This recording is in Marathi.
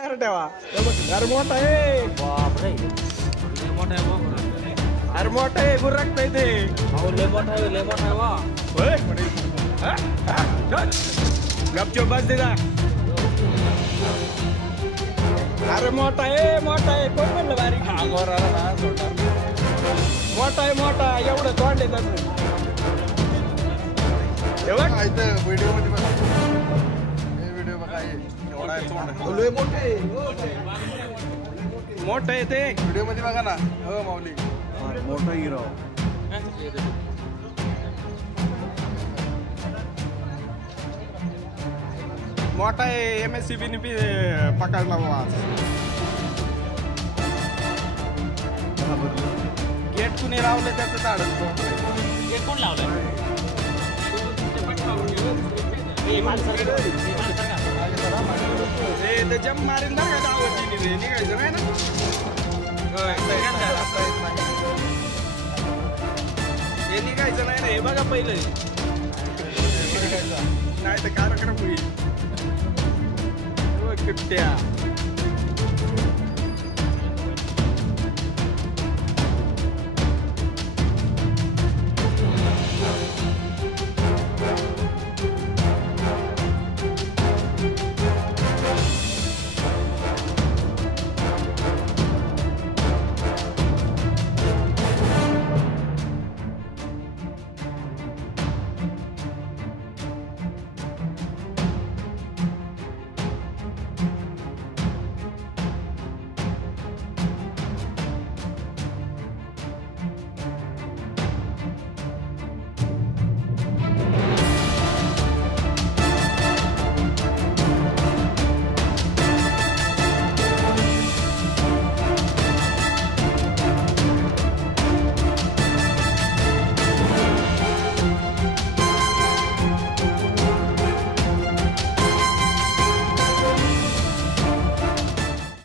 ठेवा अरे मोठा आहे बापरे मोठा आहे अरे मोठा आहे बुरकता ते लय मोठा आहे वा गपचूप बस दिला अरे मोठा आहे कोण म्हणलं बारीक मोठा एवढं तोंड आहे त्याचं व्हिडिओ मध्ये बघा व्हिडिओ बघा एवढा मोठं आहे ते व्हिडिओ मध्ये बघा ना हो माऊली मोठा हिरो मोठा आहे MSCB ने पकडला गेट कुणी लावलं त्याचं झाड गेट कोण लावलंय ते जम मारेल ना का दावत निघायचं नाही ना हे निघायचं नाही ना हे बघा पहिलं नाही तर कार्यक्रम होईल किट्ट्या